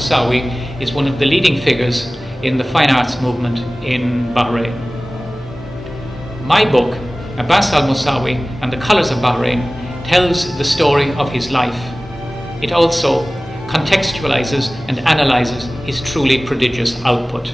Mosawi is one of the leading figures in the fine arts movement in Bahrain. My book, Abbas Al Mosawi and the Colours of Bahrain, tells the story of his life. It also contextualizes and analyzes his truly prodigious output.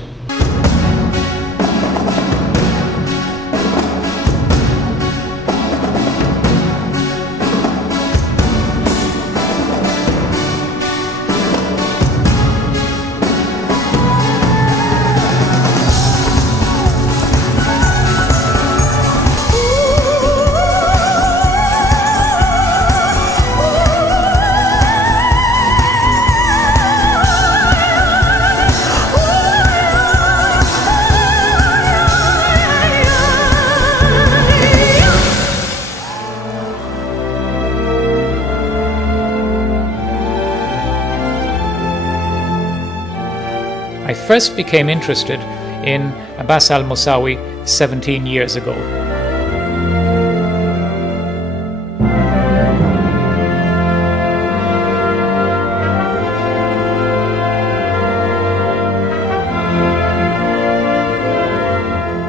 I first became interested in Abbas Al Mosawi 17 years ago.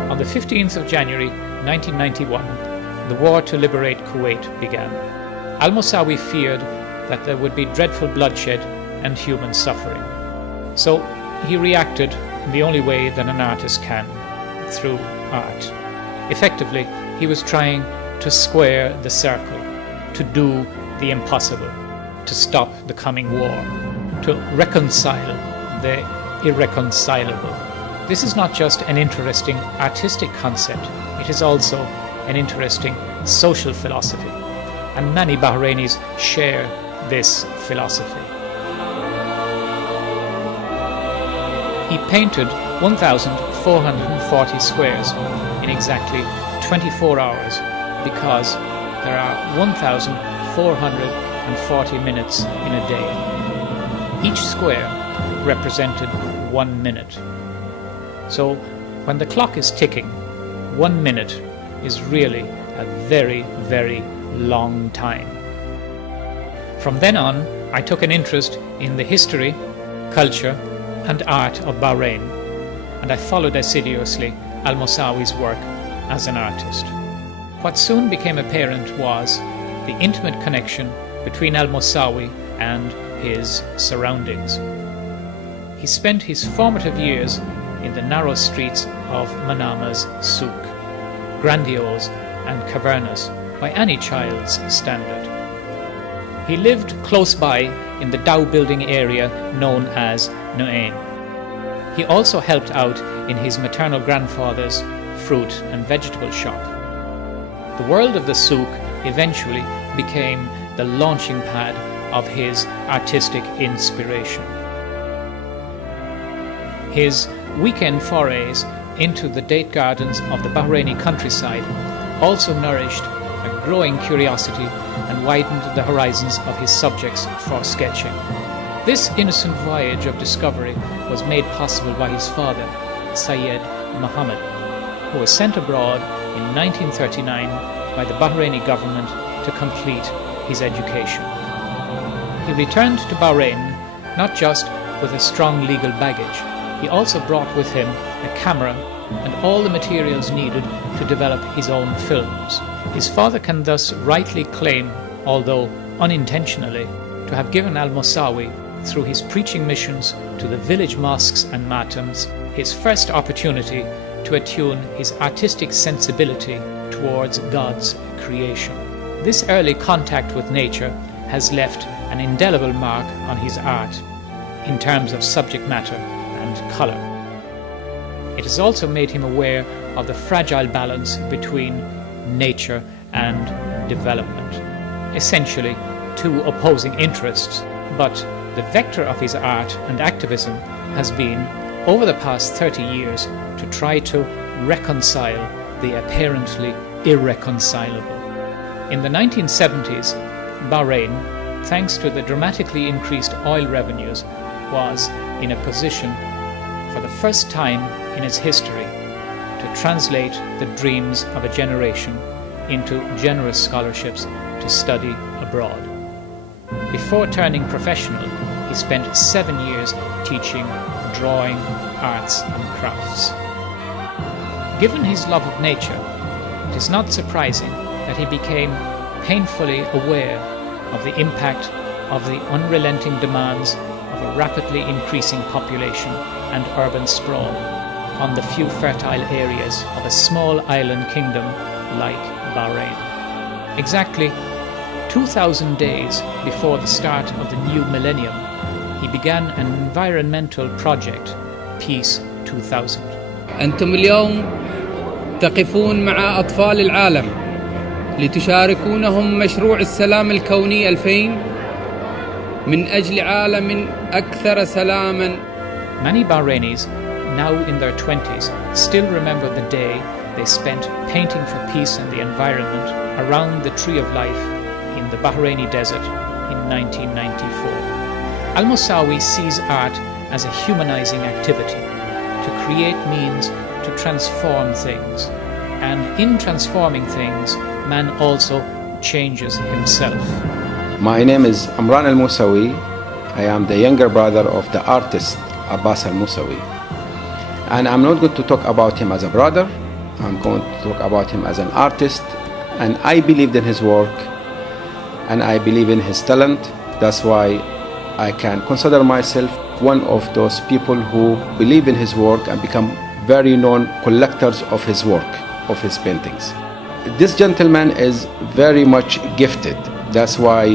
On the 15th of January 1991, the war to liberate Kuwait began. Al Mosawi feared that there would be dreadful bloodshed and human suffering. So he reacted in the only way that an artist can, through art. Effectively, he was trying to square the circle, to do the impossible, to stop the coming war, to reconcile the irreconcilable. This is not just an interesting artistic concept, it is also an interesting social philosophy, and many Bahrainis share this philosophy. He painted 1,440 squares in exactly 24 hours because there are 1,440 minutes in a day. Each square represented 1 minute. So when the clock is ticking, 1 minute is really a very, very long time. From then on, I took an interest in the history, culture, and art of Bahrain, and I followed assiduously Al Mosawi's work as an artist. What soon became apparent was the intimate connection between Al Mosawi and his surroundings. He spent his formative years in the narrow streets of Manama's souk, grandiose and cavernous by any child's standard. He lived close by in the Dow building area known as Nu'ayn. He also helped out in his maternal grandfather's fruit and vegetable shop. The world of the souk eventually became the launching pad of his artistic inspiration. His weekend forays into the date gardens of the Bahraini countryside also nourished a growing curiosity and widened the horizons of his subjects for sketching. This innocent voyage of discovery was made possible by his father, Sayyid Muhammad, who was sent abroad in 1939 by the Bahraini government to complete his education. He returned to Bahrain not just with a strong legal baggage, he also brought with him a camera and all the materials needed to develop his own films. His father can thus rightly claim, although unintentionally, to have given Al Mosawi, through his preaching missions to the village mosques and matams, his first opportunity to attune his artistic sensibility towards God's creation. This early contact with nature has left an indelible mark on his art in terms of subject matter and colour. It has also made him aware of the fragile balance between nature and development. Essentially, two opposing interests, but the vector of his art and activism has been, over the past 30 years, to try to reconcile the apparently irreconcilable. In the 1970s, Bahrain, thanks to the dramatically increased oil revenues, was in a position, for the first time in its history, to translate the dreams of a generation into generous scholarships to study abroad. Before turning professional, he spent 7 years teaching drawing, arts and crafts. Given his love of nature, it is not surprising that he became painfully aware of the impact of the unrelenting demands of a rapidly increasing population and urban sprawl on the few fertile areas of a small island kingdom like Bahrain. Exactly 2,000 days before the start of the new millennium, he began an environmental project, Peace 2000. أنتم اليوم تقفون مع أطفال العالم لتشاركونهم مشروع السلام الكوني 2000 من أجل عالم أكثر سلاما. Many Bahrainis, now in their 20s, still remember the day they spent painting for peace and the environment around the Tree of Life in the Bahraini desert in 1994. Al Mosawi sees art as a humanizing activity, to create means to transform things, and in transforming things, man also changes himself. My name is Al Mosawi. I am the younger brother of the artist Abbas Al Mosawi. And I'm not going to talk about him as a brother, I'm going to talk about him as an artist. And I believed in his work, and I believe in his talent. That's why I can consider myself one of those people who believe in his work and become very known collectors of his work, of his paintings. This gentleman is very much gifted. That's why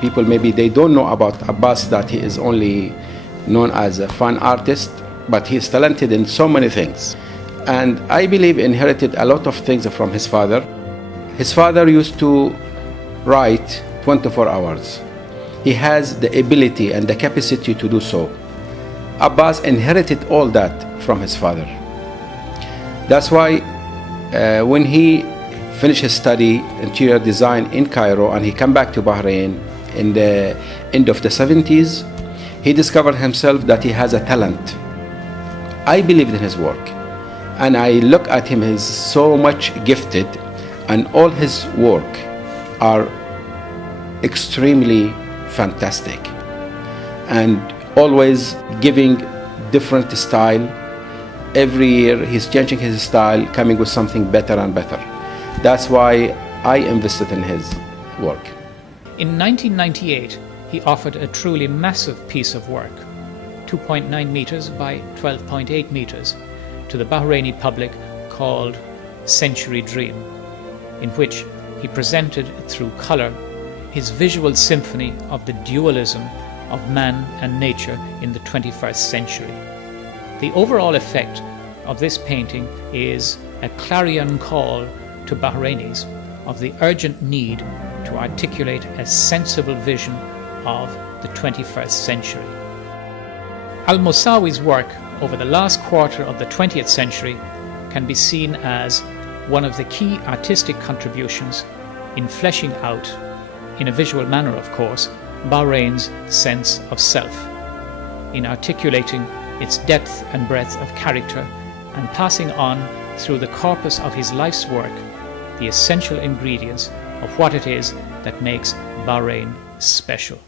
people maybe they don't know about Abbas, that he is only known as a fine artist, but he is talented in so many things. And I believe inherited a lot of things from his father. His father used to write 24 hours. He has the ability and the capacity to do so. Abbas inherited all that from his father. That's why when he finished his study interior design in Cairo and he came back to Bahrain in the end of the 70s, he discovered himself that he has a talent. I believed in his work, and I look at him, he's so much gifted, and all his work are extremely fantastic and always giving different style. Every year he's changing his style, coming with something better and better. That's why I invested in his work. In 1998, he offered a truly massive piece of work, 2.9 meters by 12.8 meters, to the Bahraini public called Century Dream, in which he presented through color his visual symphony of the dualism of man and nature in the 21st century. The overall effect of this painting is a clarion call to Bahrainis of the urgent need to articulate a sensible vision of the 21st century. Al Mosawi's work over the last quarter of the 20th century can be seen as one of the key artistic contributions in fleshing out, in a visual manner of course, Bahrain's sense of self, in articulating its depth and breadth of character, and passing on through the corpus of his life's work the essential ingredients of what it is that makes Bahrain special.